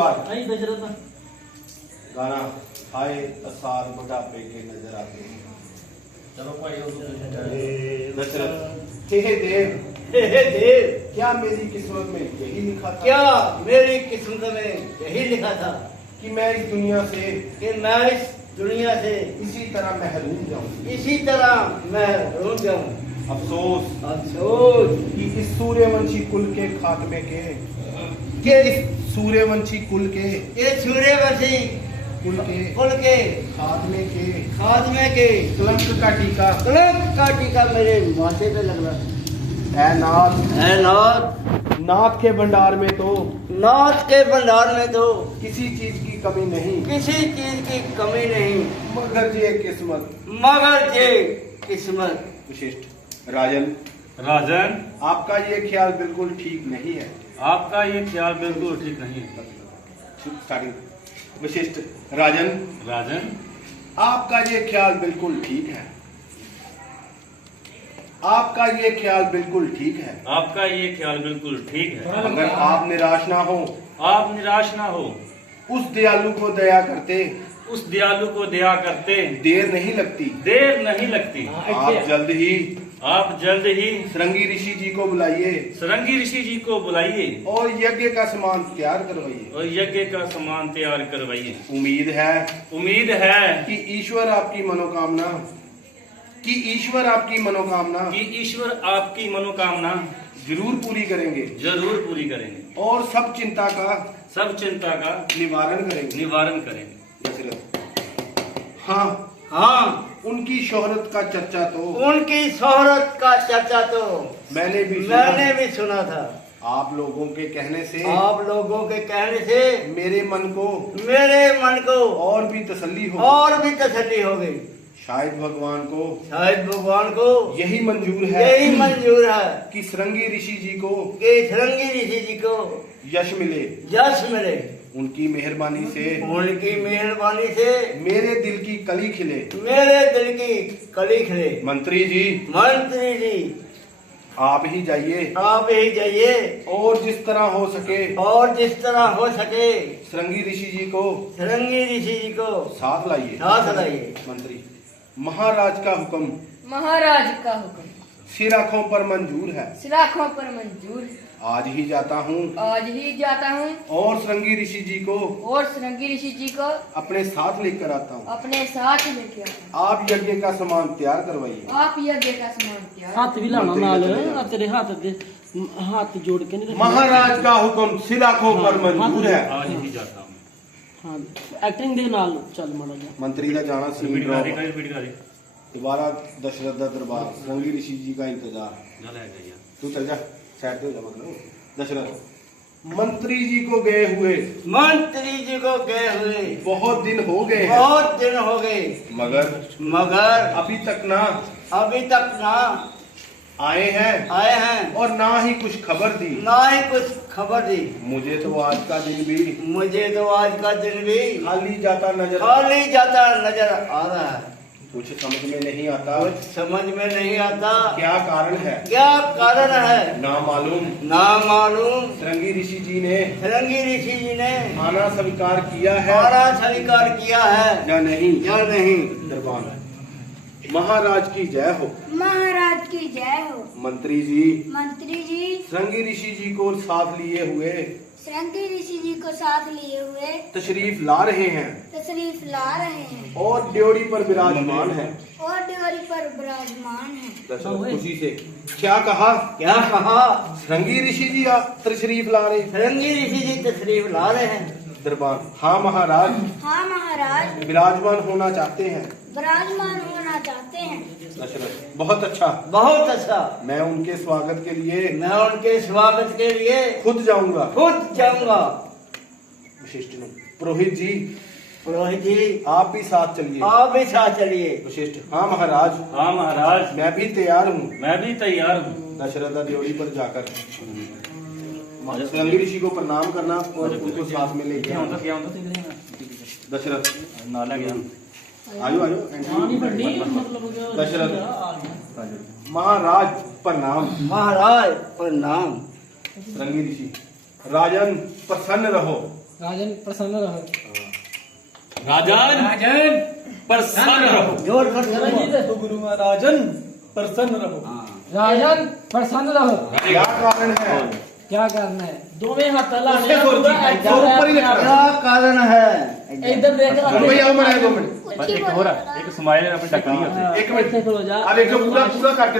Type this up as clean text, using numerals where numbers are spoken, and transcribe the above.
दरबार। नहीं दशरथ गाना आए असार बुढ़ापे के नजर आते हैं। चलो भाई दशरथ हे देव, हे देव, क्या मेरी किस्मत में यही लिखा था क्या मेरी किस्मत में यही लिखा था कि मैं इस दुनिया से कि मैं इस दुनिया से इसी तरह महरूम जाऊं? इसी तरह मैं रूम जाऊं। अफसोस अफसोस कि इस सूर्यवंशी कुल के खात्मे के कि इस सूर्यवंशी कुल के ये सूर्यवंशी कुल के खात्मे के खात्मे के कलंक का टीका कलंक का टीका मेरे माथे पे लग रहा है। ऐ नाथ, है नाथ, नाथ के भंडार में तो नाथ के भंडार में तो किसी चीज की कमी नहीं, किसी चीज की कमी नहीं, मगर ये किस्मत। मगर ये किस्मत। विशिष्ट राजन, राजन, आपका ये ख्याल बिल्कुल ठीक नहीं है। आपका ये ख्याल बिल्कुल ठीक नहीं है। स्टार्टिंग। विशिष्ट राजन, राजन, आपका ये ख्याल बिल्कुल ठीक है। आपका ये ख्याल बिल्कुल ठीक है, आपका ये ख्याल बिल्कुल ठीक है। मगर आप निराश ना हो। आप निराश ना हो। उस दयालु को दया करते उस दयालु को दया करते देर नहीं लगती। देर नहीं लगती। आप जल्द ही श्रृंगी ऋषि जी को बुलाइए सरंगी ऋषि जी को बुलाइए और यज्ञ का सामान तैयार करवाइए। और यज्ञ का सामान तैयार करवाइए। उम्मीद है कि कि ईश्वर आपकी मनोकामना जरूर पूरी करेंगे जरूर पूरी करेंगे और सब चिंता का निवारण निवारण करेंगे। दशरथ, हाँ हाँ, उनकी शोहरत का चर्चा तो उनकी शोहरत का चर्चा तो मैंने भी सुना था। आप लोगों के कहने से आप लोगों के कहने से मेरे मन को और भी तसल्ली हो गई। शायद भगवान को यही मंजूर है कि श्रृंगी ऋषि जी को यश मिले। उनकी मेहरबानी से मेरे दिल की कली खिले। मंत्री जी, आप ही जाइए और जिस तरह हो सके श्रृंगी ऋषि जी को साथ लाइए। मंत्री, महाराज का हुक्म सिर आँखों पर मंजूर है। आज ही जाता हूँ और श्रृंगी ऋषि जी को अपने साथ लेकर आता हूँ। आप यज्ञ का सामान तैयार करवाइए। हाथ भी लाना नाल तेरे हाथ जोड़ के नहीं। महाराज का हुक्म सिर आँखों पर मंजूर है। आज ही जाता हूँ। हाँ, एक्टिंग दे नाल चल माड़ा जा। मंत्री का जाना सीन रिपीट ड्रॉप। करी। दोबारा दशरथ का दरबार, श्रृंगी ऋषि जी का इंतजार। तू चल जा, साइड पे हो जा। मतलब दशरथ, मंत्री जी को गए हुए बहुत दिन हो गए, मगर अभी तक ना आए हैं और ना ही कुछ खबर दी। मुझे तो आज का दिन भी खाली जाता नजर आ रहा है। कुछ समझ में नहीं आता क्या कारण है। ना मालूम श्रृंगी ऋषि जी ने माना स्वीकार किया है या नहीं। दरबार, महाराज की जय हो। मंत्री जी श्रृंगी ऋषि जी को साथ लिए हुए तशरीफ ला रहे हैं और ड्योढ़ी पर विराजमान है। खुशी से क्या कहा श्रृंगी ऋषि जी तशरीफ ला रहे हैं। दरबार, हाँ महाराज विराजमान होना चाहते हैं। दशरथ, बहुत अच्छा। मैं उनके स्वागत के लिए खुद जाऊंगा। विशिष्ट, पुरोहित जी आप भी साथ चलिए। विशिष्ट, हाँ महाराज मैं भी तैयार हूँ। दशरथ ड्योढ़ी पर जाकर श्रृंगी ऋषि को प्रणाम करना और उनको साथ में लेके आना। दशरथ, आयो दशरथ, महाराज प्रणाम। श्रृंगी ऋषि, राजन प्रसन्न रहो। राजन प्रसन्न रहो। राजन प्रसन्न रहो। जोर कर तो गुरु राजन प्रसन्न रहो। राजन प्रसन्न रहो। क्या कारण है? क्या करना है? दोवें हाथ लाने उससे सोच जी, पूरा और ऊपर ही लिख रहा है। क्या कारण है? इधर देख चलो भैया आओ, बनाए 2 मिनट एक हो रहा एक स्माइल अपनी टकरी होती है। एक मिनट खलो जा अब एक पूरा पूरा करके